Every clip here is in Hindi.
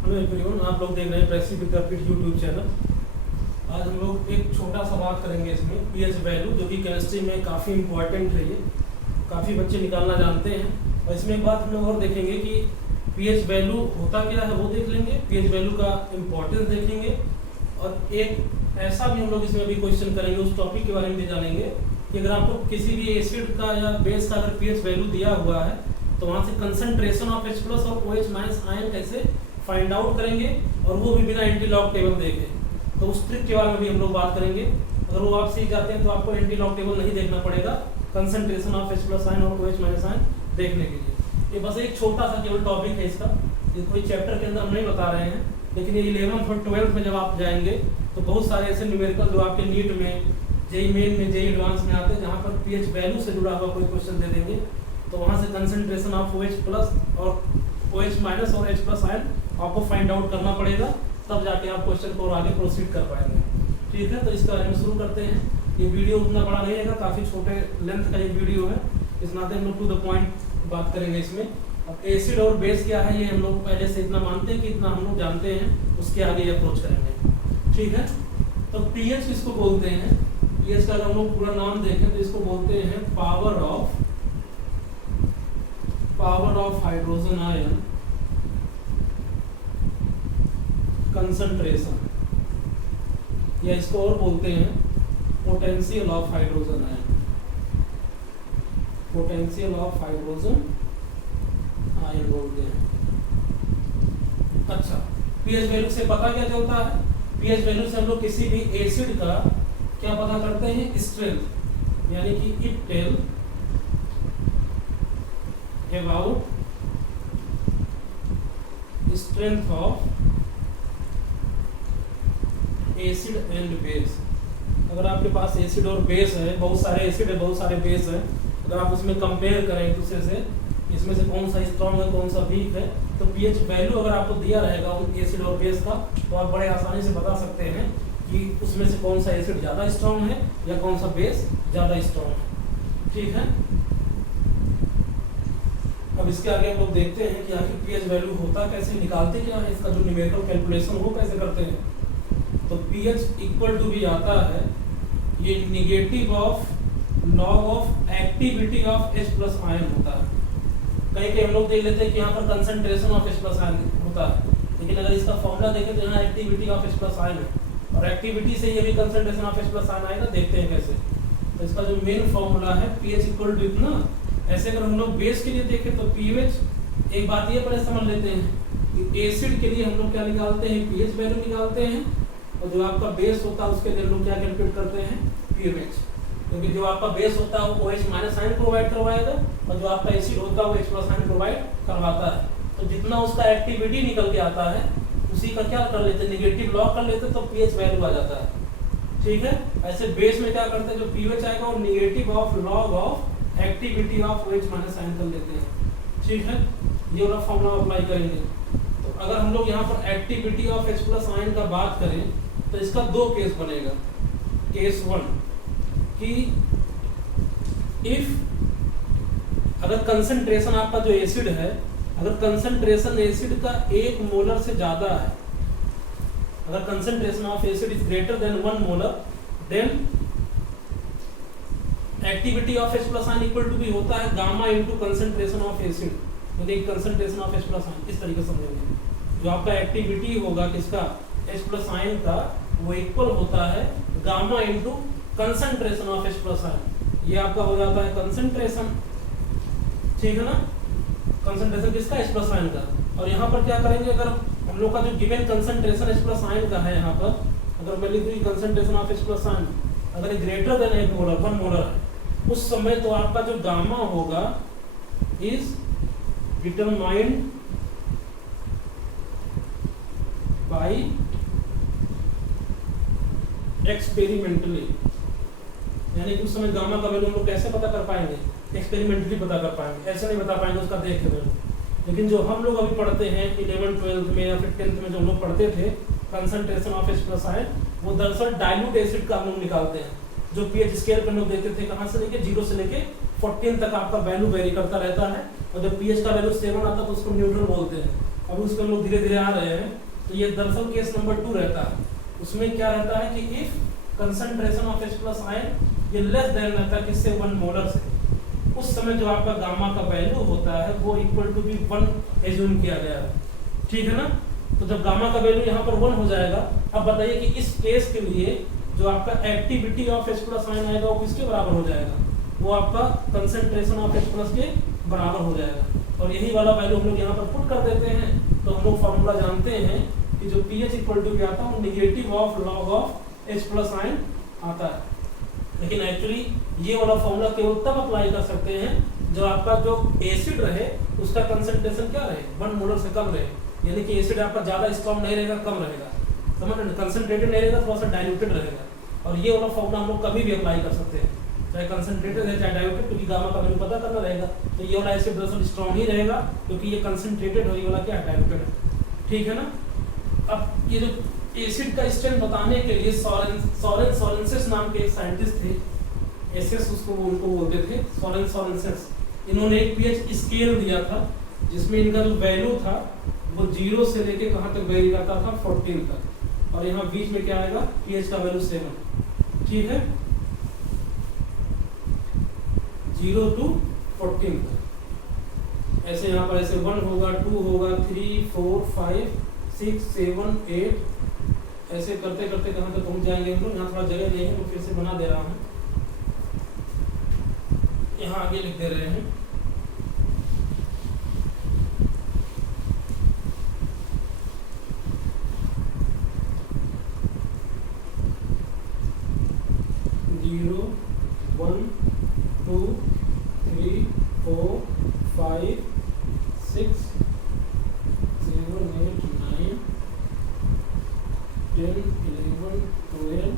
हेलो एवरीवन, आप लोग देख रहे हैं प्रेसी विद्यापीठ यूट्यूब चैनल। आज हम लोग एक छोटा सा बात करेंगे इसमें पीएच वैल्यू, जो कि केमिस्ट्री में काफ़ी इंपॉर्टेंट है। ये काफ़ी बच्चे निकालना जानते हैं। और इसमें एक बात हम लोग और देखेंगे कि पीएच वैल्यू होता क्या है वो देख लेंगे, पीएच वैल्यू का इम्पोर्टेंस देखेंगे, और एक ऐसा भी हम लोग इसमें भी क्वेश्चन करेंगे, उस टॉपिक के बारे में भी जानेंगे कि अगर आपको किसी भी एसिड का या बेस का अगर पीएच वैल्यू दिया हुआ है तो वहाँ से कंसंट्रेशन ऑफ H+ और OH- आयन कैसे फाइंड आउट करेंगे, और वो भी बिना एंटी लॉग टेबल देखे। तो उस ट्रिक के बारे में भी हम लोग बात करेंगे। अगर वो आप सीख जाते हैं तो आपको एंटी लॉग टेबल नहीं देखना पड़ेगा कंसंट्रेशन ऑफ H+ आयन और OH- आयन देखने के लिए। ये बस एक छोटा सा केवल टॉपिक है इसका, ये कोई चैप्टर के अंदर हम नहीं बता रहे हैं, लेकिन ये 11th और 12th में जब आप जाएंगे तो बहुत सारे ऐसे न्यूमेरिकल जो आपके नीट में, जेई मेन में, जेई एडवांस में आते हैं, जहाँ पर पीएच वैल्यू से जुड़ा हुआ कोई क्वेश्चन दे देंगे तो वहाँ से कंसंट्रेशन ऑफ OH+ और OH- और H+ आयन आपको फाइंड आउट करना पड़ेगा, तब जाके आप क्वेश्चन को और आगे प्रोसीड कर पाएंगे। ठीक है, तो इसके बारे में शुरू करते हैं। ये वीडियो उतना बड़ा नहीं रहेगा, काफ़ी छोटे लेंथ का ये वीडियो है, इस नाते हम लोग टू द पॉइंट बात करेंगे इसमें। अब एसिड और बेस क्या है ये हम लोग पहले से इतना मानते हैं कि इतना हम लोग जानते हैं, उसके आगे ये अप्रोच करेंगे। ठीक है, तो पीएच किसको बोलते हैं? पीएच का अगर हम लोग पूरा नाम देखें तो इसको बोलते हैं power of hydrogen ion concentration, या इसको और बोलते हैं potential of hydrogen ion, potential of hydrogen ion बोलते हैं। अच्छा, पीएच वैल्यू से पता क्या चलता है? पीएच वैल्यू से हम लोग किसी भी एसिड का क्या पता करते हैं? स्ट्रेंथ, यानी कि it tell about strength of acid and base. अगर आपके पास एसिड और बेस है, बहुत सारे एसिड है, बहुत सारे बेस है, अगर आप उसमें कंपेयर करें एक दूसरे से, इसमें से कौन सा स्ट्रॉन्ग है, कौन सा वीक है, तो पीएच वैल्यू अगर आपको दिया रहेगा उन एसिड और बेस का, तो आप बड़े आसानी से बता सकते हैं कि उसमें से कौन सा एसिड ज़्यादा स्ट्रॉन्ग है या कौन सा बेस ज़्यादा स्ट्रॉन्ग है। ठीक है, अब इसके आगे हम लोग देखते हैं कि आखिर पीएच वैल्यू होता कैसे, निकालते क्या है, इसका जो न्यूमेरिकल कैलकुलेशन वो कैसे करते हैं। तो पीएच इक्वल टू भी आता है ये negative of log of activity of H+ ion होता है। कहीं हम लोग देख लेते हैं कि यहाँ पर कंसंट्रेशन ऑफ H+ आयन होता है, लेकिन अगर इसका फॉर्मूला देखें तो यहाँ एक्टिविटी ऑफ H+ आयन है, और एक्टिविटी से ये भी कंसंट्रेशन ऑफ H+ आयन आएगा। देखते हैं कैसे। तो इसका जो मेन फॉर्मूला है पीएच इक्वल टू इतना। ऐसे अगर हम लोग बेस के लिए देखें तो पीएच, एक बात ये पहले समझ लेते हैं कि एसिड के लिए हम लोग क्या निकालते हैं? पीएच वैल्यू निकालते हैं, और जो आपका बेस होता है उसके लिए हम लोग क्या कैलकुलेट करते हैं? पीएच। क्योंकि जो आपका बेस होता है वो OH- आयन प्रोवाइड करवाएगा, और जो आपका एसिड होता है वो H+ आयन प्रोवाइड करवाता है। तो जितना उसका एक्टिविटी निकल के आता है उसी का क्या कर लेते हैं? निगेटिव लॉग कर लेते हैं, तो पीएच वैल्यू आ जाता है। ठीक है, ऐसे बेस में क्या करते हैं, जो पीएच आएगा वो negative of log of activity of OH- ion कर लेते हैं। ठीक है, ये वाला फॉर्मूला अप्लाई करेंगे। तो अगर हम लोग यहाँ पर एक्टिविटी ऑफ H+ आयन का बात करें तो इसका दो केस बनेगा। केस 1 कि इफ अगर कंसंट्रेशन आपका जो एसिड है, अगर कंसंट्रेशन एसिड का 1 मोलर से ज्यादा है, अगर concentration of acid is greater than 1 molar, then activity of H+ ion equal to भी होता है gamma into concentration of acid, यानी कंसंट्रेशन ऑफ H+ आयन। इस तरीके से समझेंगे, जो आपका एक्टिविटी होगा किसका? H+ आयन का, वो इक्वल होता है gamma into concentration of H+ ion. ये आपका हो जाता है कंसंट्रेशन, ठीक है ना, कंसंट्रेशन किसका? H+ आयन का। और यहाँ पर क्या करेंगे, अगर हम लोग का जो गिवन कंसंट्रेशन H+ आयन का है, यहाँ पर अगर मैं लिख दूँ कंसंट्रेशन ऑफ H+ आयन अगर ग्रेटर देन 1 मोलर 1 मोलर है, उस समय तो आपका जो गामा होगा इज डिटरमाइंड बाय एक्सपेरिमेंटली, यानी कि उस समय गामा का वैल्यू हम लोग कैसे पता कर पाएंगे? एक्सपेरिमेंटली पता कर पाएंगे, ऐसे नहीं बता पाएंगे उसका देख के। लेकिन जो हम लोग अभी पढ़ते हैं 11th 12th में या फिर 10th में जो हम लोग पढ़ते थे कंसंट्रेशन ऑफ H+ आयन, वो दरअसल डाइल्यूट एसिड का हम लोग निकालते हैं, जो पीएच स्केल पर लोग देते थे, कहाँ से लेके 0 से लेके 14 तक आपका वैल्यू वेरी करता रहता है। और जब पीएच का वैल्यू 7 आता है तो उसको न्यूट्रल बोलते हैं, अब उस पर लोग धीरे धीरे आ रहे हैं। तो ये दरअसल केस नंबर 2 रहता है। उसमें क्या रहता है कि if concentration of H plus ion ये लेस देन रहता है किससे 1 मोलर से, उस समय जो आपका गामा का वैल्यू होता है वो इक्वल टू बी 1 एज्यूम किया गया है, ठीक है ना। तो जब गामा का वैल्यू यहाँ पर 1 हो जाएगा, अब बताइए कि इस केस के लिए जो आपका activity of H plus ion आएगा वो किसके बराबर हो जाएगा, वो आपका कंसंट्रेशन ऑफ H प्लस के बराबर हो जाएगा। और यही वाला वैल्यू हम लोग यहाँ पर पुट कर देते हैं। तो हम लोग फार्मूला जानते हैं कि जो pH इक्वल टू क्या आता है वो negative of log of H plus ion आता है। लेकिन एक्चुअली ये वाला फॉर्मूला केवल तब अप्लाई कर सकते हैं जब आपका जो एसिड रहे उसका कंसंट्रेशन क्या रहे, 1 मोलर से कम रहे, यानी कि एसिड आपका ज्यादा स्ट्रॉन्ग नहीं रहेगा, कम रहेगा, समझ रहे, कंसंट्रेटेड नहीं रहेगा, थोड़ा सा डाइल्यूटेड रहेगा। और ये वाला फॉर्मूला हम लोग कभी भी अप्लाई कर सकते हैं, चाहे कंसंट्रेटेड है चाहे डाइल्यूटेड, क्योंकि गामा का वैल्यू पता करना रहेगा। तो ये वाला एसिड दरअसल स्ट्रॉन्ग ही रहेगा क्योंकि ये कंसंट्रेटेड और ये वाला क्या डाइल्यूटेड है, ठीक है ना। अब ये जो एसिड का स्ट्रेंथ बताने के लिए सोरेंसेस नाम के एक साइंटिस्ट थे, एसएस उसको उनको बोलते थे, सोरेंसेस। इन्होंने एक पीएच स्केल दिया था जिसमें इनका जो वैल्यू था वो 0 से लेके कहाँ तक वेरी करता था, 14 तक। और यहाँ बीच में क्या आएगा, पीएच का वैल्यू 7, ठीक है, 0 to 14 तक। ऐसे यहाँ पर ऐसे 1 होगा, 2 होगा, 3, 4, 5, 6, 7, 8, ऐसे करते करते कहाँ तक पहुँच जाएंगे हम लोग। यहाँ थोड़ा जगह नहीं है तो फिर से बना दे रहा हूँ, यहाँ आगे लिख दे रहे हैं। जीरो 1 2 3 4 5 6 7 8 9 10 11 12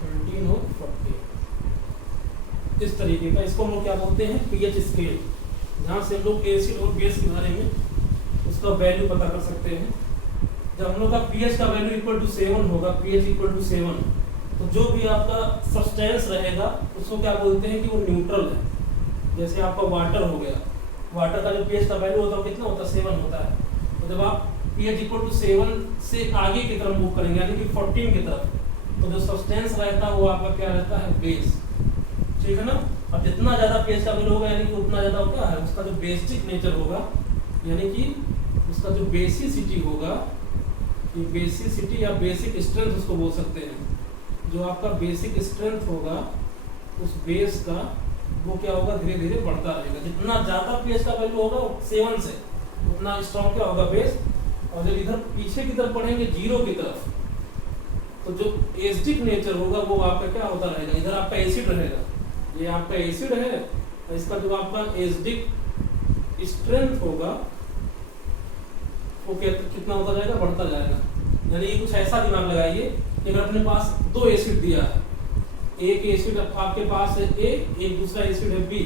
13 और 14, इस तरीके का। इसको हम लोग क्या बोलते हैं, पीएच स्केल, जहाँ से हम लोग एसिड और बेस के बारे में उसका वैल्यू पता कर सकते हैं। जब हम लोग का पीएच का वैल्यू इक्वल टू 7 होगा, पीएच इक्वल टू 7, तो जो भी आपका सब्सटेंस रहेगा उसको क्या बोलते हैं कि वो न्यूट्रल है। जैसे आपका वाटर हो गया, वाटर का जो पीएच का वैल्यू होता है कितना होता है, 7 होता है। तो जब आप पीएच इक्वल टू 7 से आगे की तरफ मूव करेंगे, यानी कि 14 की तरफ, तो जो सब्सटेंस रहता है वो आपका क्या रहता है, बेस, ठीक है ना। अब जितना ज्यादा पीएच का वैल्यू होगा यानी कि उतना ज्यादा क्या है, उसका जो बेसिक नेचर होगा, यानी कि उसका जो बेसिसिटी होगा, ये बेसिसिटी या बेसिक स्ट्रेंथ उसको बोल सकते हैं। जो आपका बेसिक स्ट्रेंथ होगा उस बेस का, वो क्या होगा, धीरे धीरे बढ़ता रहेगा। जितना ज्यादा पीएच का वैल्यू होगा 7 से, उतना स्ट्रॉन्ग क्या होगा, बेस। और जब इधर पीछे की तरफ बढ़ेंगे 0 की तरफ, तो जो एसिडिक नेचर होगा वो आपका क्या होता रहेगा, इधर आपका एसिड रहेगा, ये आपका एसिड है, तो इसका जो आपका एसिडिक स्ट्रेंथ होगा वो कितना होता जाएगा, बढ़ता जाएगा। यानी ये कुछ ऐसा दिमाग लगाइए कि अगर अपने पास 2 एसिड दिया है, एक एसिड आपके पास है A, एक दूसरा एसिड है B,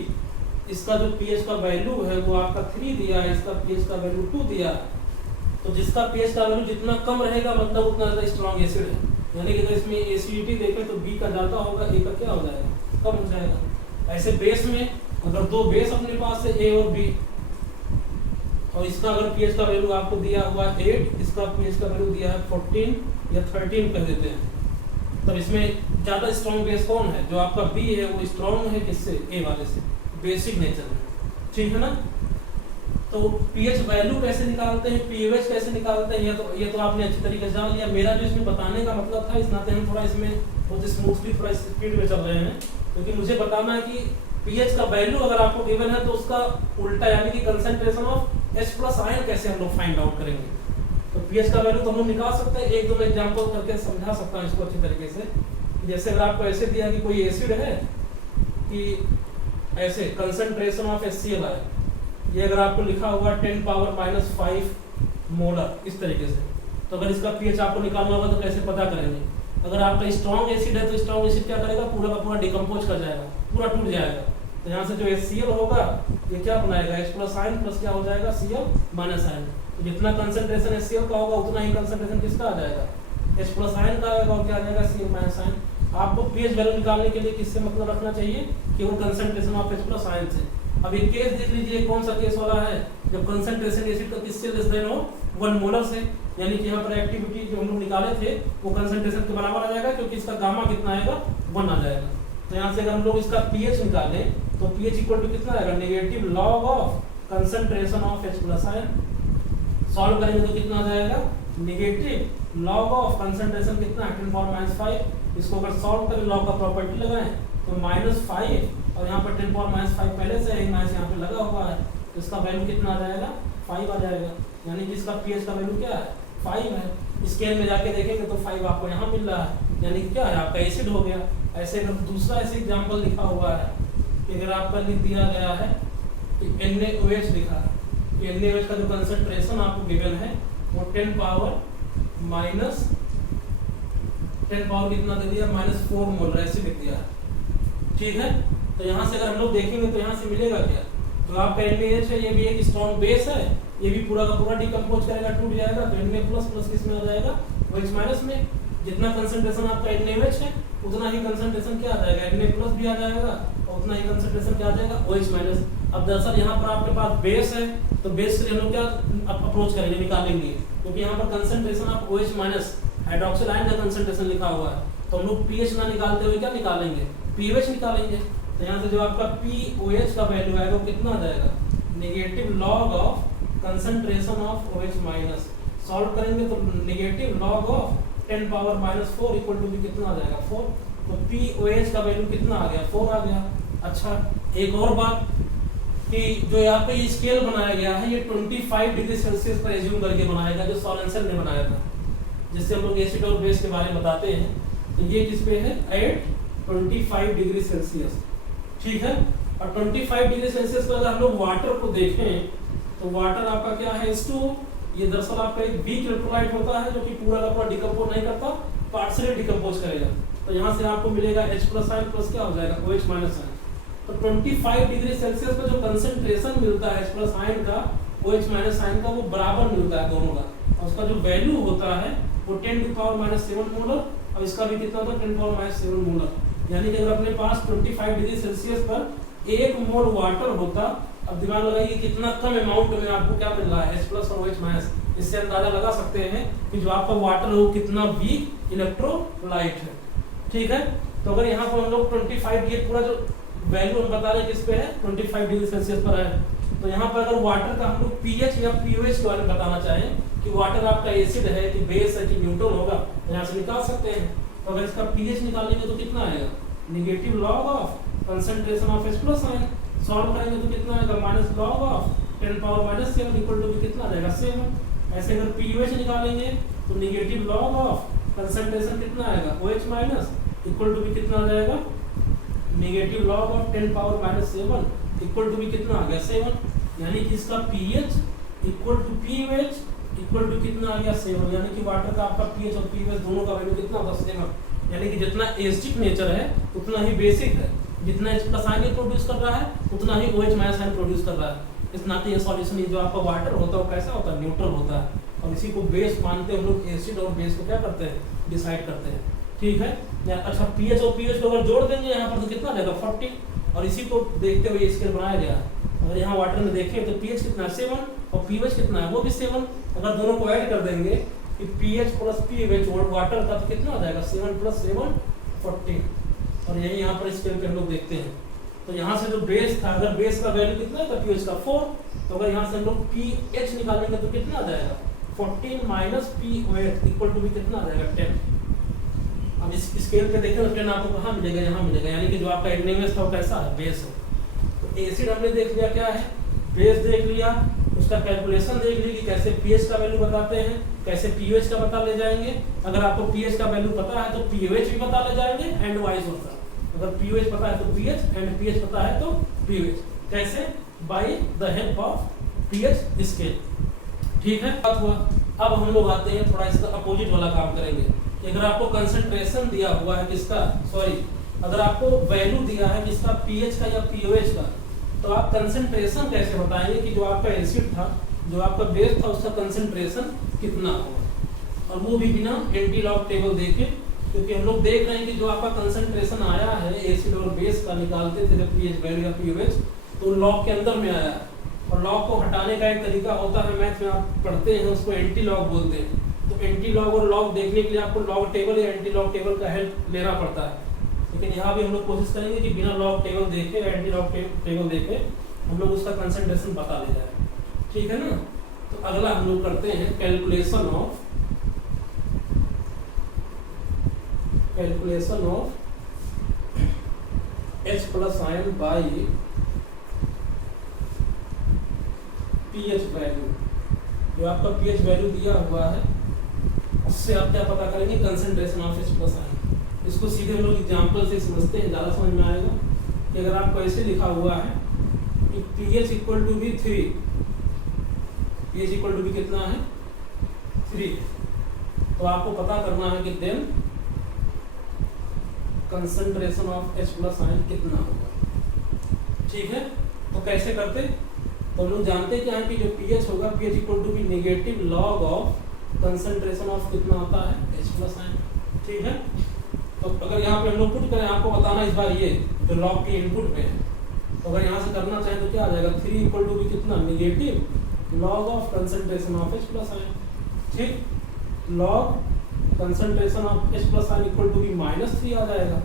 इसका जो पीएच का वैल्यू है वो आपका 3 दिया है, इसका पीएच का वैल्यू 2 दिया है। तो जिसका पीएच का वैल्यू जितना कम रहेगा मतलब उतना ज्यादा स्ट्रॉन्ग एसिड है। यानी कि अगर इसमें एसिडिटी देखें तो B का ज्यादा होगा, A का क्या हो जाएगा, कम हो जाएगा। ऐसे बेस में अगर 2 बेस अपने पास है A और B, और इसका अगर पीएच का वैल्यू आपको दिया हुआ 8, इसका पीएच का वैल्यू दिया है 14 या 13 कह देते हैं, तब इसमें ज्यादा स्ट्रॉन्ग बेस कौन है, जो आपका B है वो स्ट्रॉन्ग है किससे, A वाले से, बेसिक नेचर में, ठीक है ना। तो पीएच वैल्यू कैसे निकालते हैं, पीएच कैसे निकालते हैं, ये तो आपने अच्छी तरीके से जान लिया। मेरा जो इसमें बताने का मतलब था, इस नाते हम थोड़ा इसमें बहुत स्मूथली थोड़ा स्पीड में चल रहे हैं, क्योंकि मुझे बताना है कि पीएच का वैल्यू अगर आपको गिवन है तो उसका उल्टा यानी कि concentration of H plus ion कैसे हम लोग फाइंड आउट करेंगे। तो पीएच का वैल्यू तो हम लोग निकाल सकते हैं, एक दो मैं एग्जांपल करके समझा सकता हूँ इसको अच्छी तरीके से। जैसे अगर आपको ऐसे दिया कि कोई एसिड है कि ऐसे कंसंट्रेशन ऑफ HCl है, ये अगर आपको लिखा होगा 10 पावर -5 मोलर इस तरीके से, तो अगर इसका पीएच आपको निकालना होगा तो कैसे पता करेंगे। अगर आपका स्ट्रॉन्ग एसिड है तो स्ट्रॉन्ग एसिड क्या करेगा, पूरा का पूरा डिकम्पोज कर जाएगा, पूरा टूट जाएगा। तो यहाँ से जो HCl होगा ये क्या बनाएगा, H प्लस आयन प्लस क्या हो जाएगा, Cl माइनस आयन। तो जितना कंसंट्रेशन HCl का होगा उतना ही कंसंट्रेशन किसका आ जाएगा, H प्लस आयन का आएगा, और क्या आ जाएगा, Cl माइनस आयन। आपको पीएच वैल्यू निकालने के लिए किससे मतलब रखना चाहिए, केवल concentration of H plus ion से। अब ये केस देख लीजिए कौन सा केस वाला है, जब कंसंट्रेशन एसिड का किससे लेस देन हो 1 मोलर से, यानी कि यहाँ पर एक्टिविटी जो हम लोग निकाले थे वो कंसंट्रेशन के बराबर आ जाएगा, क्योंकि इसका गामा कितना आएगा 1 आ जाएगा। तो यहाँ से अगर हम लोग इसका पीएच निकालें तो पीएच इक्वल टू कितना आएगा, negative log of concentration of H plus ion. Solve करेंगे तो कितना आ जाएगा, नेगेटिव लॉग ऑफ कंसंट्रेशन कितना है 10⁻⁵। इसको अगर सॉल्व करें लॉग का प्रॉपर्टी लगाएं तो -5 और यहाँ पर 10⁻⁵ पहले से है, माइनस यहाँ पे लगा हुआ है, तो इसका वैल्यू कितना आ जाएगा 5 आ जाएगा, यानी कि इसका पीएच का वैल्यू क्या है 5 है। स्केल में जाके देखेंगे तो 5 आपको यहाँ मिल रहा है, यानी कि क्या है आपका एसिड हो गया। ऐसे अगर दूसरा ऐसे एग्जांपल लिखा हुआ है कि अगर आपका लिख दिया गया है कि NaOH लिखा है, NaOH का जो कंसंट्रेशन आपको गिवन है वो 10 पावर कितना दे दिया -4 मोल ऐसे लिख दिया है, ठीक है। तो यहाँ से अगर हम लोग देखेंगे तो यहाँ से मिलेगा क्या, तो आपका NaH है, ये भी एक स्ट्रॉन्ग बेस है, ये भी पूरा का पूरा डिकम्पोज करेगा, टूट जाएगा, तो Na प्लस प्लस किसमें आ जाएगा OH माइनस में। जितना कंसंट्रेशन आपका NaOH है उतना ही कंसंट्रेशन क्या आ जाएगा Na प्लस भी आ जाएगा, और उतना ही कंसंट्रेशन क्या आ जाएगा OH माइनस। अब दरअसल यहाँ पर आपके पास बेस है, तो बेस के लिए हम लोग क्या अप्रोच करेंगे, निकालेंगे, क्योंकि यहाँ पर concentration of OH minus hydroxyl ion का कंसंट्रेशन लिखा हुआ है, तो हम लोग पीएच ना निकालते हुए क्या निकालेंगे, पीओएच निकालेंगे। तो यहाँ से जो आपका पीओएच का वैल्यू आएगा वो कितना आ जाएगा, negative log of concentration of OH minus. Solve करेंगे तो negative log of 10⁻⁴ equal to भी कितना आ जाएगा 4। तो पीओएच का वैल्यू कितना आ गया 4 आ गया। अच्छा एक और बात कि जो यहाँ पे स्केल बनाया गया है ये 25 डिग्री सेल्सियस पर एज्यूम करके बनाया गया, जो सोलेंसर ने बनाया था, जिससे हम लोग एसिड और बेस के बारे में बताते हैं। तो ये किस पे है एट 25 डिग्री सेल्सियस, ठीक है। और 25 डिग्री सेल्सियस पर अगर हम लोग वाटर को देखें तो वाटर आपका क्या है H2, ये दरअसल आपका एक वीक इलेक्ट्रोलाइट होता है जो कि पूरा का पूरा डिकम्पोज नहीं करता, पार्शियली डिकम्पोज करेगा। तो यहाँ से आपको मिलेगा H प्लस आयन प्लस क्या हो जाएगा OH माइनस आयन। तो 25 डिग्री सेल्सियस पर जो कंसंट्रेशन मिलता है H प्लस आयन का OH माइनस आयन का वो बराबर मिलता है दोनों का, और उसका जो वैल्यू होता है वो 10⁻⁷ मोलर, और इसका भी कितना होता है 10⁻⁷ मोलर। यानी कि अगर अपने पास 25 डिग्री सेल्सियस पर 1 मोल वाटर होता, अब दिमाग लगाइए कितना कम अमाउंट में आपको क्या मिल रहा है H प्लस और OH माइनस। इससे अंदाजा लगा सकते हैं कि जो आपका वाटर है वो कितना वीक इलेक्ट्रोलाइट है, ठीक है। तो अगर यहाँ पर हम लोग 25 ये पूरा जो वैल्यू हम बता रहे हैं किस पे है 25 डिग्री सेल्सियस पर है, तो यहाँ पर अगर वाटर का हम लोग पीएच या पीओएच के बारे में बताना चाहें कि वाटर आपका एसिड है कि बेस है कि न्यूट्रल होगा, तो यहाँ से निकाल सकते हैं। तो अगर इसका पीएच निकालेंगे तो कितना आएगा, negative log of concentration of H plus ion. Solve करेंगे तो कितना आएगा minus log of 10⁻⁷ equal to कितना आ जाएगा 7। ऐसे अगर पीओएच निकालेंगे तो नेगेटिव लॉग ऑफ कंसंट्रेशन कितना आएगा OH माइनस इक्वल टू भी कितना आ जाएगा, negative log of 10⁻⁷ equal to भी कितना आ गया 7। यानी कि इसका pH equal to pOH equal to कितना आ गया 7। यानी कि वाटर का आपका पीएच और पीओएच दोनों का वैल्यू कितना होगा 7। यानी कि जितना एसिडिक नेचर है उतना ही बेसिक है, जितना H प्लस आयन प्रोड्यूस कर रहा है उतना ही OH माइनस आयन प्रोड्यूस कर रहा है। इस नाते ये सॉल्यूशन ये जो आपका वाटर होता है वो कैसा होता है, न्यूट्रल होता है, और इसी को बेस मानते हम लोग एसिड और बेस को क्या करते हैं डिसाइड करते हैं, ठीक है। अच्छा पीएच और पीएच को अगर जोड़ देंगे यहाँ पर तो कितना आ जाएगा 40, और इसी को देखते हुए स्केल बनाया गया है। अगर यहाँ वाटर में देखें तो पीएच कितना है 7 और पीओएच कितना है वो भी 7। अगर दोनों को ऐड कर देंगे कि पीएच प्लस पीओएच वाटर का तो कितना आ जाएगा 7 + 7 14, और यही यहाँ पर स्केल पे हम लोग देखते हैं। तो यहाँ से जो बेस था, अगर बेस का वैल्यू कितना है तो पीएच का 4, तो अगर यहाँ से हम लोग पीएच निकालेंगे तो कितना आ जाएगा 14 माइनस पीओएच इक्वल टू भी कितना आ जाएगा 10। अब इस स्केल पे देखें तो 10 आपको कहाँ मिलेगा, यहाँ मिलेगा। यानी कि जो आपका एडनेस था वो कैसा है बेस है। तो एसिड हमने देख लिया क्या है, बेस देख लिया, उसका कैलकुलेशन देख ली कि कैसे पीएच का वैल्यू बताते हैं, कैसे पीओएच का पता ले जाएंगे। अगर आपको पीएच का वैल्यू पता है तो पीओएच भी पता ले जाएंगे एंड वाइस वर्सा। अगर पीओएच पता है तो पीएच एंड पीएच पता है तो पीओएच। कैसे, by the help of pH scale, ठीक है। बात हुआ। अब हम लोग आते हैं थोड़ा इसका अपोजिट वाला काम करेंगे कि अगर आपको कंसंट्रेशन दिया हुआ है किसका, अगर आपको वैल्यू दिया है किसका पीएच का या पीओएच का, तो आप कंसंट्रेशन कैसे बताएंगे कि जो आपका एसिड था, जो आपका बेस था, उसका कंसंट्रेशन कितना होगा, और वो भी बिना एंटी लॉग टेबल देखे। क्योंकि हम लोग देख रहे हैं कि जो आपका कंसंट्रेशन आया है एसिड और बेस का निकालते थे जब पीएच वैल्यू या पीओएच, तो लॉग के अंदर में आया। और लॉग को हटाने का एक तरीका होता है, मैथ में आप पढ़ते हैं, उसको एंटी लॉग बोलते हैं। तो एंटी लॉग और लॉग देखने के लिए आपको लॉग टेबल या एंटी लॉग टेबल का हेल्प लेना पड़ता है। लेकिन यहाँ भी हम लोग कोशिश करेंगे कि बिना लॉग टेबल देखे या एंटी लॉग टेबल देखे हम लोग उसका कंसंट्रेशन बता ले जाए, ठीक है ना। तो अगला हम लोग करते हैं calculation of H plus ion by pH value. जो आपका pH वैल्यू दिया हुआ है उससे आप क्या पता करेंगे, concentration of H plus ion. इसको सीधे हम लोग एग्जाम्पल से समझते हैं, ज़्यादा समझ में आएगा। कि अगर आपको ऐसे लिखा हुआ है कि pH इक्वल टू भी 3, pH इक्वल टू भी कितना है 3, तो आपको पता करना है कि then concentration of H plus ion कितना होगा, ठीक है। तो कैसे करते, तो लोग जानते क्या है कि जो pH होगा, pH इक्वल टू भी negative log of concentration of कितना होता है H प्लस आयन, ठीक है। तो अगर यहाँ पे हम लोग पुट करें, आपको बताना इस बार ये जो लॉग के इनपुट में है, तो अगर यहाँ से करना चाहें तो क्या आ जाएगा, 3 इक्वल टू भी कितना negative log of concentration of H plus ion, ठीक। Log concentration of H plus ion equal to भी -3 आ जाएगा।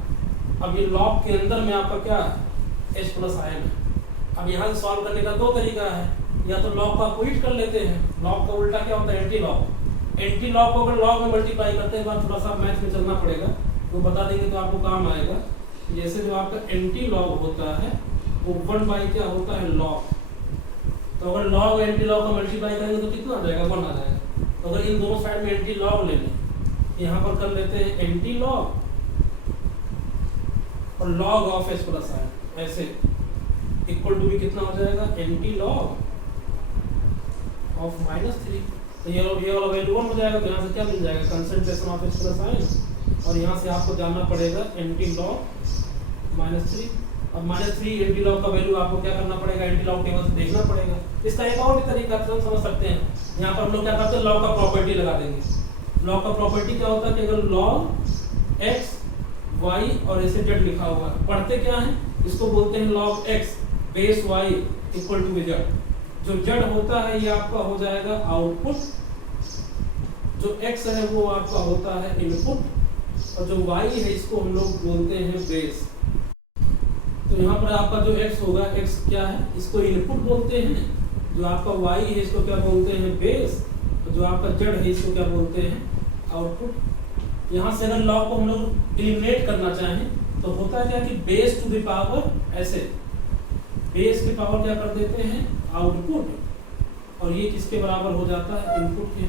अब ये लॉग के अंदर में आपका क्या है, H प्लस आयन है। अब यहाँ से सॉल्व करने का दो तरीका है, या तो लॉग को अपोजिट कर लेते हैं। लॉग का उल्टा क्या होता है, एंटी लॉग। एंटी लॉग को अगर लॉग में मल्टीप्लाई करते हैं, बाद थोड़ा सा मैथ में चलना पड़ेगा, वो बता देंगे तो आपको काम आएगा। जैसे जो आपका एंटी लॉग होता है वो 1 क्या होता है, लॉग। तो अगर लॉग एंटी लॉग का मल्टीप्लाई करेंगे तो कितना आ जाएगा, 1 आ जाएगा। तो अगर इन दोनों साइड में एंटी लॉग ले लें, यहाँ पर कर लेते हैं एंटी लॉग और log of H plus ion, ऐसे इक्वल टू भी कितना हो जाएगा, एंटी लॉग ऑफ -3। तो ये वाला वैल्यू 1 हो जाएगा। तो यहाँ से क्या मिल जाएगा, concentration of H plus ion, और यहाँ से आपको जानना पड़ेगा एंटी लॉग -3। अब -3 एंटी लॉग का वैल्यू आपको क्या करना पड़ेगा, एंटी लॉग टेबल से देखना पड़ेगा। इसका एक और भी तरीका हम समझ सकते हैं। यहाँ पर हम लोग क्या करते हैं, लॉग का प्रॉपर्टी लगा देंगे। लॉग का प्रॉपर्टी क्या होता है कि अगर लॉग x y और ऐसे z लिखा हुआ है, पढ़ते क्या है, इसको बोलते हैं log x base y equal to z। जो z होता है ये आपका हो जाएगा आउटपुट, जो x है वो आपका होता है इनपुट, और जो y है इसको हम लोग बोलते हैं बेस। तो यहाँ पर आपका जो x होगा, x क्या है, इसको इनपुट बोलते हैं। जो आपका y है इसको क्या बोलते हैं, बेस। जो आपका z है इसको क्या बोलते हैं, आउटपुट। यहाँ से अगर लॉग को हम लोग एलिमिनेट करना चाहें तो होता है क्या कि बेस टू द पावर, ऐसे बेस की पावर क्या कर देते हैं, आउटपुट, और ये किसके बराबर हो जाता है, इनपुट के,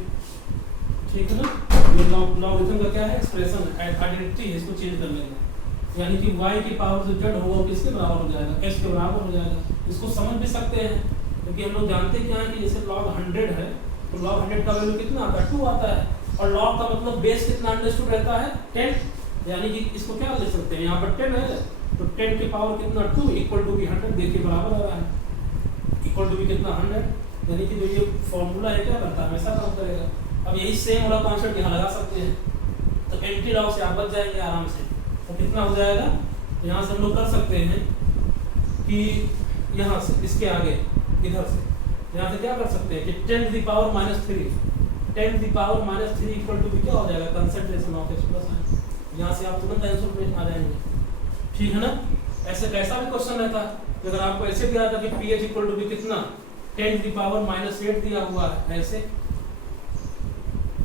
ठीक है ना। ये लॉगरिथम का क्या है, एक्सप्रेशन आइडेंटिटी है, इसको चेंज कर लेंगे। यानी कि y की पावर जो z होगा वो किसके बराबर हो जाएगा, h के बराबर हो जाएगा। इसको समझ भी सकते हैं क्योंकि हम लोग जानते क्या है कि जैसे log 100 है तो log 100 का वैल्यू कितना आता है, 2 आता है। और log का मतलब बेस कितना अंडरस्टूड रहता है, 10। यानी कि इसको क्या लिख सकते हैं, यहाँ पर 10 है तो 10 की पावर कितना 2 इक्वल टू भी 100 देखिए बराबर आ रहा है, इक्वल टू भी कितना 100। यानी कि जो ये फॉर्मूला है क्या करता है, हमेशा काम करेगा। अब यही सेम वाला कॉन्सेप्ट यहाँ लगा सकते हैं। तो एंटी लॉग से आप बच जाएंगे आराम से। तो कितना हो जाएगा, यहाँ से हम लोग कर सकते हैं कि यहाँ से इसके आगे इधर से यहाँ से क्या कर सकते हैं कि 10 to the power -3, 10 to the power -3 equal to भी क्या हो जाएगा, concentration of H plus ion. यहाँ से आप तुरंत आंसर पे आ जाएंगे, ठीक है ना। ऐसे कैसा भी क्वेश्चन रहता है, अगर आपको ऐसे दिया था कि pH इक्वल टू भी कितना 10 टू द पावर -8 दिया हुआ है ऐसे,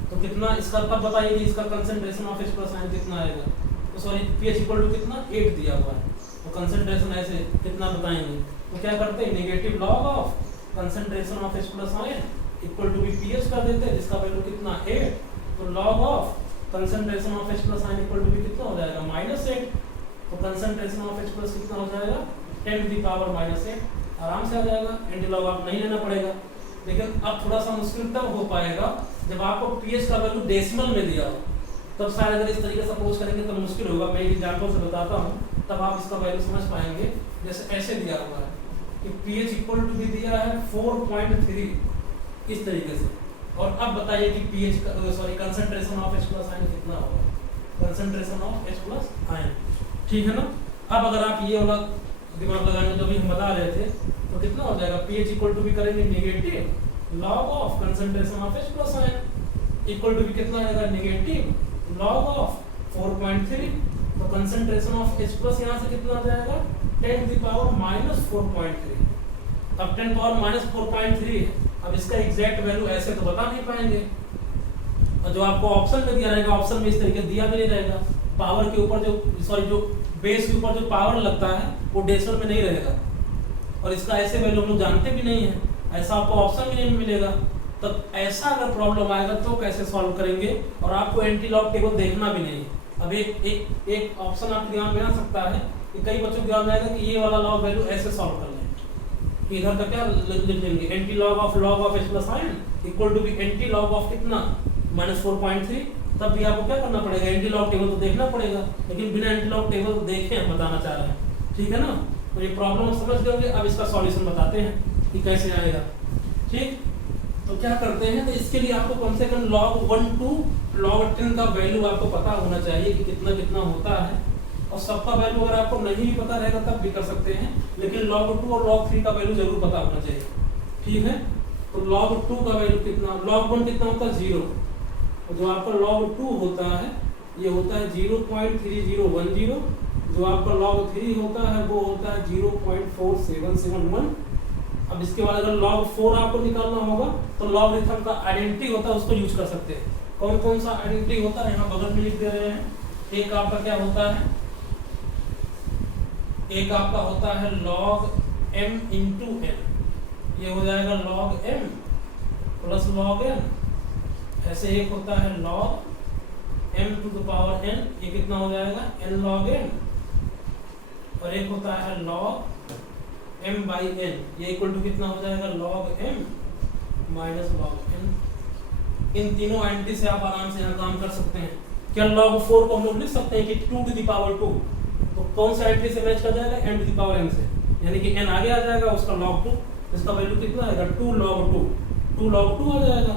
तो कितना इसका तब बताइए कि इसका concentration of H plus ion कितना आएगा। तो सॉरी pH इक्वल टू कितना 8 दिया हुआ है, तो कंसंट्रेशन ऐसे कितना बताएंगे। तो क्या करते हैं, negative log of concentration of H plus ion equal to भी pH कर देते हैं जिसका वैल्यू कितना 8। तो log of concentration of H plus ion equal to भी कितना हो जाएगा -8। तो कंसंट्रेशन ऑफ H प्लस कितना हो जाएगा 10 टू द पावर -8, आराम से आ जाएगा। एंटी लॉग आप नहीं लेना पड़ेगा। लेकिन अब थोड़ा सा मुश्किल तब हो पाएगा जब आपको pH का वैल्यू डेसिमल में दिया हो, तब शायद अगर इस तरीके से अप्रोच करेंगे तो मुश्किल होगा। मैं एक एग्जांपल से बताता हूँ तब आप इसका वैल्यू समझ पाएंगे। जैसे ऐसे दिया हुआ है कि pH इक्वल टू भी दिया है 4.3 इस तरीके से, और अब बताइए कि pH sorry concentration of H plus ion कितना होगा, concentration of H plus ion, ठीक है ना। अब अगर आप ये वाला दिमाग लगाएंगे जो भी हम बता रहे थे तो कितना हो जाएगा पीएच इक्वल टू भी करेंगे negative log of concentration of H plus ion equal to भी कितना आएगा नेगेटिव लॉग ऑफ 4.3। तो कंसंट्रेशन ऑफ एच प्लस यहाँ से कितना आ जाएगा 10 टू द पावर माइनस 4.3। अब 10 पावर माइनस 4.3 है। अब इसका एग्जैक्ट वैल्यू ऐसे तो बता नहीं पाएंगे, और जो आपको ऑप्शन में दिया रहेगा ऑप्शन में इस तरीके दिया भी नहीं रहेगा। पावर के ऊपर जो बेस के ऊपर जो पावर लगता है वो डेसिमल में नहीं रहेगा, और इसका ऐसे वैल्यू हम लोग जानते भी नहीं है, ऐसा आपको ऑप्शन भी नहीं मिलेगा। तो ऐसा अगर प्रॉब्लम आएगा तो कैसे सॉल्व करेंगे, और आपको एंटी लॉग टेबल देखना भी नहीं। अब एक ऑप्शन आपके दिमाग में आ सकता है कि कई बच्चों के दिमाग में आएगा कि ये वाला लॉग वैल्यू ऐसे सॉल्व कर लें, कि इधर का क्या लिख लेंगे anti log of H plus ion equal to बी एंटी लॉग ऑफ कितना माइनस 4.3। तब भी आपको क्या करना पड़ेगा एंटी लॉग टेबल तो देखना पड़ेगा, लेकिन बिना एंटी लॉग टेबल देखे हम बताना चाह रहे हैं, ठीक है ना। तो ये प्रॉब्लम समझ गए। अब इसका सॉल्यूशन बताते हैं कि कैसे आएगा। ठीक, तो क्या करते हैं, तो इसके लिए आपको कम से कम log 1 to log 10 का वैल्यू आपको पता होना चाहिए कि कितना कितना होता है, और सबका वैल्यू अगर आपको नहीं भी पता रहेगा तब भी कर सकते हैं, लेकिन log 2 और log 3 का वैल्यू जरूर पता होना चाहिए। ठीक है, तो log 2 का वैल्यू कितना, log 1 कितना होता है 0, और जो आपका log 2 होता है ये होता है 0.3010, जो आपका log 3 होता है वो होता है 0.4771। अब इसके बाद अगर log 4 आपको निकालना होगा तो लॉगरिथम का आइडेंटिटी होता है, उसको यूज कर सकते हैं। कौन कौन सा आइडेंटिटी होता है यहाँ बगल में लिख दे रहे हैं। एक आपका क्या होता है, एक आपका होता है log m इंटू n, ये हो जाएगा log m plus log n। ऐसे एक होता है log m to the power n, ये कितना हो जाएगा n log n, और एक होता है log m बाई n, ये इक्वल टू कितना हो जाएगा log m minus log n। इन तीनों आइडेंटिटी से आप आराम से यहाँ काम कर सकते हैं। क्या log 4 को हम लोग लिख सकते हैं कि 2 टू द पावर 2, तो कौन सा आइडेंटिटी से मैच कर जाएगा n to the power n से, यानी कि n आगे आ जाएगा उसका log 2, इसका वैल्यू कितना आएगा 2 log 2, 2 log 2 आ जाएगा,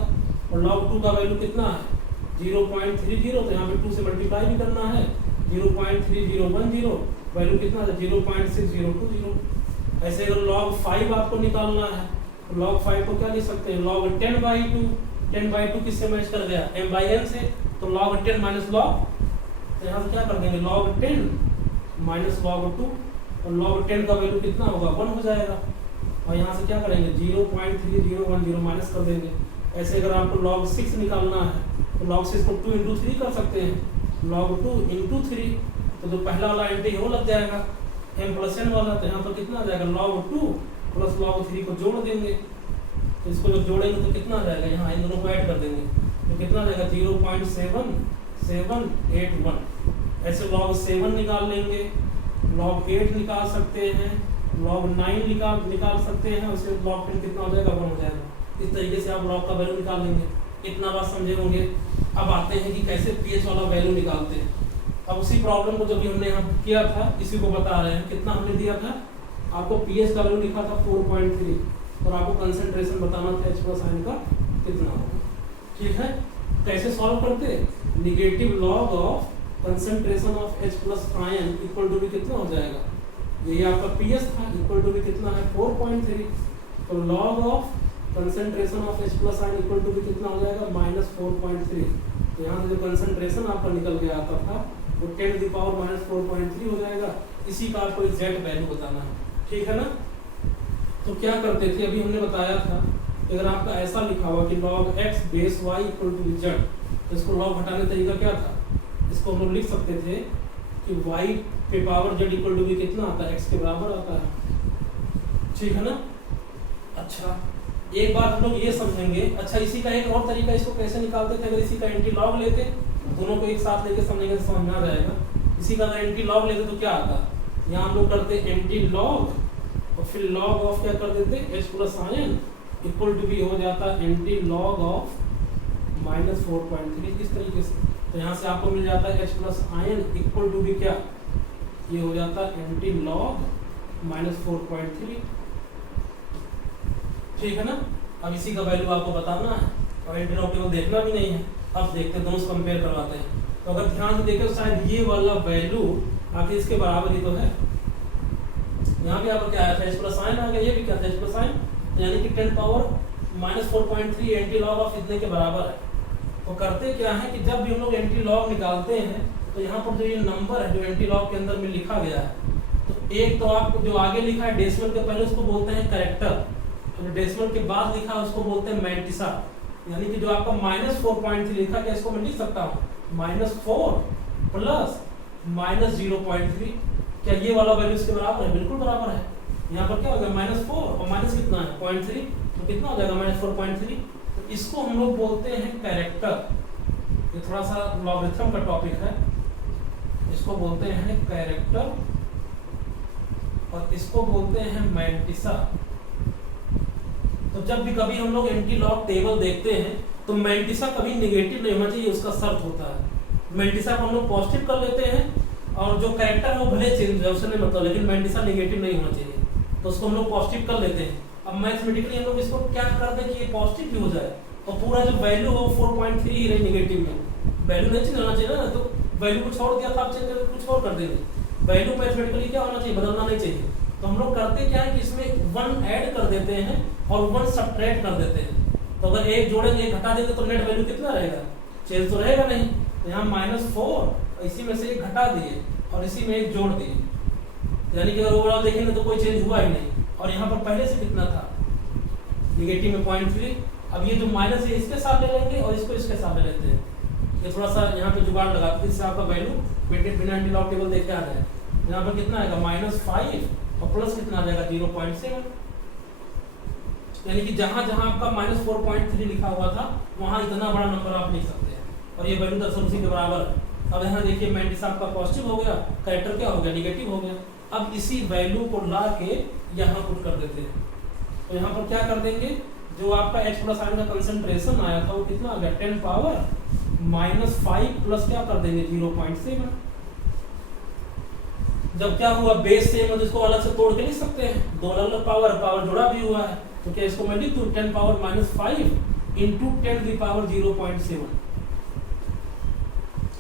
और log 2 का वैल्यू कितना है 0.30, तो यहाँ पे 2 से मल्टीप्लाई भी करना है, 0.3010 वैल्यू कितना है 0.6020। ऐसे अगर log 5 आपको निकालना है तो log 5 को क्या लिख सकते हैं log 10/2, 10/2 किससे मैच कर गया m by n से, तो log 10 माइनस log, तो यहाँ से क्या कर देंगे log 10 माइनस log 2, और log 10 का वैल्यू कितना होगा 1 हो जाएगा, और यहाँ से क्या करेंगे 0.3010 माइनस कर देंगे। ऐसे अगर आपको log 6 निकालना है तो log 6 को 2 into 3 कर सकते हैं, log 2 into 3, तो जो पहला वाला एंटी वो लग जाएगा m प्लस n वाला, तो यहाँ पर कितना आ जाएगा log 2 प्लस log 3 को जोड़ देंगे, तो इसको जब जोड़ेंगे तो कितना आ जाएगा, यहाँ इन दोनों को ऐड कर देंगे तो कितना आ जाएगा 0.7781। ऐसे log 7 निकाल लेंगे, log 8 निकाल सकते हैं, log 9 निकाल सकते हैं, उससे log 10 कितना हो जाएगा 1 हो जाएगा। इस तरीके से आप log का वैल्यू निकाल लेंगे। इतना बात समझे होंगे। अब आते हैं कि कैसे पीएच वाला वैल्यू निकालते हैं। अब उसी प्रॉब्लम को जो भी हमने यहाँ किया था इसी को बता रहे हैं। कितना हमने दिया था आपको, पीएच का वैल्यू लिखा था 4.3, और आपको कंसंट्रेशन बताना था H प्लस आयन का कितना होगा। ठीक है, कैसे सॉल्व करते, negative log of concentration of H plus ion equal to भी कितना हो जाएगा, ये आपका पीएच था, इक्वल टू भी कितना है 4.3, तो log of concentration of H plus ion equal to भी कितना हो जाएगा -4.3। तो यहाँ से जो कंसंट्रेशन आपका निकल के आता था वो 10 टू द पावर -4.3 हो जाएगा। इसी का आपको एग्जैक्ट वैल्यू बताना है, ठीक है ना। तो क्या करते थे, अभी हमने बताया था अगर आपका ऐसा लिखा हुआ कि log x base y equal to z, तो इसको log हटाने का तरीका क्या था, इसको हम लोग लिख सकते थे कि y पे पावर z इक्वल टू भी कितना आता है, x के बराबर आता है, ठीक है ना। अच्छा, एक बात हम लोग ये समझेंगे। अच्छा, इसी का एक और तरीका, इसको कैसे निकालते थे, अगर इसी का एंटी लॉग लेते, दोनों को एक साथ लेके समझेंगे तो समझ में आ जाएगा। इसी का अगर एंटी लॉग लेते तो क्या आता, यहाँ हम लोग करते एंटी लॉग और फिर लॉग ऑफ क्या कर देते H plus ion equal to भी हो जाता एंटी लॉग ऑफ -4.3, इस तरीके से। तो यहाँ से आपको मिल जाता है H plus ion equal to भी क्या, ये हो जाता एंटी लॉग -4.3, ठीक है ना। अब इसी का वैल्यू आपको बताना है और एंटी लॉग टेबल देखना भी नहीं है। अब देखते हैं, दोनों से कंपेयर करवाते हैं। तो अगर ध्यान से देखें शायद ये वाला वैल्यू आखिर इसके बराबर ही तो है, यहाँ भी आपका क्या आया था, एच प्लस साइन आ गया, ये भी क्या था, एच प्लस साइन, यानी कि 10 power minus 4.3 anti log of इतने के बराबर है। तो करते क्या है कि जब भी हम लोग एंटी लॉग निकालते हैं तो यहाँ पर जो ये नंबर है जो एंटी लॉग के अंदर में लिखा गया है, तो एक तो आपको जो आगे लिखा है डेसिमल के पहले उसको बोलते हैं कैरेक्टर, और डेसिमल के बाद लिखा है उसको बोलते हैं मैंटिसा। यानी कि जो आपका माइनस 4.3 लिखा गया इसको मैं लिख सकता हूँ -4 प्लस -0.3। क्या ये वाला वैल्यू इसके बराबर है? बिल्कुल बराबर है। यहाँ पर क्या हो गया -4 और माइनस कितना है 0.3, तो कितना हो जाएगा -4.3। तो इसको हम लोग बोलते हैं कैरेक्टर। ये थोड़ा सा लॉगरिथम का टॉपिक है, इसको बोलते हैं कैरेक्टर और इसको बोलते हैं मैंटिसा। तो जब भी कभी हम लोग एंटी लॉग टेबल देखते हैं तो मैंटिसा कभी नेगेटिव नहीं होना चाहिए, उसका शर्त होता है। मैंटिसा को हम लोग पॉजिटिव कर लेते हैं और जो कैरेक्टर है वो भले चेंज है उससे नहीं मतलब, लेकिन मैंटिसा नेगेटिव नहीं होना चाहिए, तो उसको हम लोग पॉजिटिव कर लेते हैं। अब मैथमेटिकली हम लोग इसको क्या कर दें कि ये पॉजिटिव भी हो जाए और पूरा जो वैल्यू हो 4.3 ही रहे नेगेटिव में, वैल्यू नहीं चेंज होना चाहिए ना, तो वैल्यू को छोड़ दिया था आप चेंज करके कुछ और कर देंगे। वैल्यू मैथमेटिकली क्या होना चाहिए, बदलना नहीं चाहिए। तो हम लोग करते क्या है कि इसमें 1 ऐड कर देते हैं और 1 सब्ट्रैक्ट कर देते हैं। तो अगर एक जोड़ेंगे एक हटा देंगे तो नेट वैल्यू कितना रहेगा, चेंज तो रहेगा नहीं। तो यहाँ -4 इसी में से एक घटा दिए और इसी में एक जोड़ दिए, यानी कि अगर ओवरऑल देखेंगे तो कोई चेंज हुआ ही नहीं। और यहाँ पर पहले से कितना था, नेगेटिव में 0.3। अब ये जो माइनस है इसके साथ ले लेंगे और इसको इसके साथ ले लेते हैं। ये थोड़ा सा यहाँ पे जुगाड़ लगाते हैं, इससे आपका वैल्यू बिना एंटी लॉग टेबल देखे आ जाए। यहाँ पर कितना आएगा -5 और प्लस कितना आ जाएगा 0.7, यानी कि जहां जहां आपका -4.3 लिखा हुआ था वहां इतना बड़ा नंबर आप लिख सकते हैं और ये वैल्यू दरअसल उसी के बराबर है। अब यहाँ देखिए मैंटिसा आपका पॉजिटिव हो गया, कैरेक्टर क्या हो गया, नेगेटिव हो गया। अब इसी वैल्यू को ला के यहाँ पुट कर देते हैं। तो यहाँ पर क्या कर देंगे, जो आपका H प्लस आयन का कंसंट्रेशन आया था वो कितना आ गया, 10 पावर -5 प्लस क्या कर देंगे 0.7। जब क्या हुआ बेस सेम है तो इसको अलग से तोड़ के लिख सकते हैं, दो अलग अलग पावर जुड़ा भी हुआ है, तो क्या इसको मैं लिख दूं 10 पावर -5 इंटू 10 की पावर 0.7,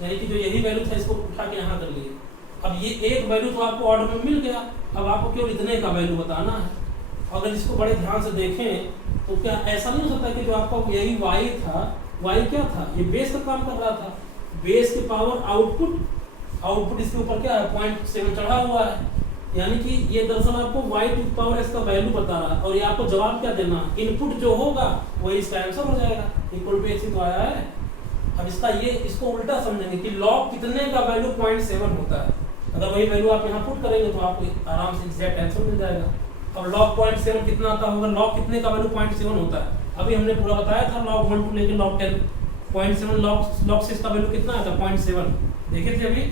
यानी कि जो यही वैल्यू था इसको उठा के यहाँ कर लिए। अब ये एक वैल्यू तो आपको ऑर्डर में मिल गया, अब आपको केवल इतने का वैल्यू बताना है। अगर इसको बड़े ध्यान से देखें तो क्या ऐसा नहीं हो सकता कि जो आपका यही y था, y क्या था, ये बेस का काम कर रहा था, बेस की पावर आउटपुट इसके ऊपर क्या है 0.7 चढ़ा हुआ है, यानी कि ये दरअसल आपको y टू पावर s का वैल्यू बता रहा है और ये आपको जवाब क्या देना, इनपुट जो होगा वही इसका आंसर हो जाएगा, इक्वल टू x तो आया है। अब इसको उल्टा समझेंगे कि लॉग कितने का वैल्यू 0.7 होता है। अगर वही वैल्यू आप यहाँ पुट करेंगे तो आपको आराम से एग्जैक्ट आंसर मिल जाएगा। अब log 0.7 कितना आता होगा, log कितने का वैल्यू 0.7 होता है, अभी हमने पूरा बताया था log 1 to लेके log 10 0.7 log 6 का वैल्यू कितना आता है 0.7 देखे थे अभी,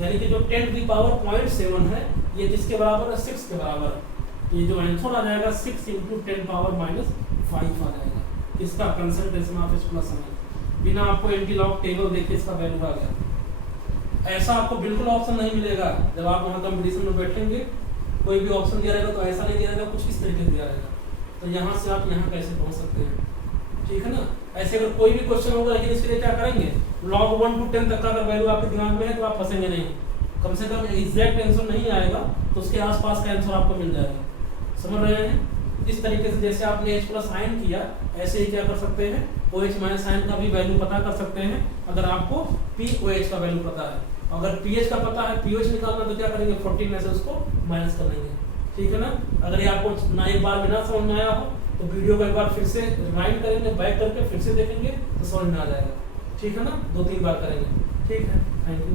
यानी कि जो 10 की पावर 0.7 है ये किसके बराबर है, 6 के बराबर है। ये जो आंसर आ जाएगा 6 इंटू 10 पावर -5 आ जाएगा, इसका concentration of H plus ion बिना आपको एंटी लॉग टेबल देखे इसका वैल्यू आ गया। ऐसा आपको बिल्कुल ऑप्शन नहीं मिलेगा जब आप वहाँ कंपटीशन में बैठेंगे, कोई भी ऑप्शन दिया रहेगा तो ऐसा नहीं दिया रहेगा, कुछ इस तरीके से दिया रहेगा। तो यहाँ से आप यहाँ कैसे पहुँच सकते हैं, ठीक है ना। ऐसे अगर कोई भी क्वेश्चन होगा लेकिन इसके लिए क्या करेंगे, log 1 to 10 तक का अगर वैल्यू आपके दिमाग में है तो आप फंसेंगे नहीं, कम से कम एग्जैक्ट आंसर नहीं आएगा तो उसके आसपास का आंसर आपको मिल जाएगा, समझ रहे हैं। इस तरीके से जैसे आपने H प्लस आयन किया ऐसे ही क्या कर सकते हैं, OH माइनस आयन का भी वैल्यू पता कर सकते हैं अगर आपको POH का वैल्यू पता है। अगर पीएच का पता है, पीओएच निकालना तो क्या करेंगे 14 में से उसको माइनस कर लेंगे, ठीक है ना। अगर ये आपको ना एक बार में ना समझ में आया हो तो वीडियो को एक बार फिर से रिवाइंड करेंगे, बैक करके फिर से देखेंगे तो समझ में आ जाएगा, ठीक है ना, 2-3 बार करेंगे, ठीक है। Thank you.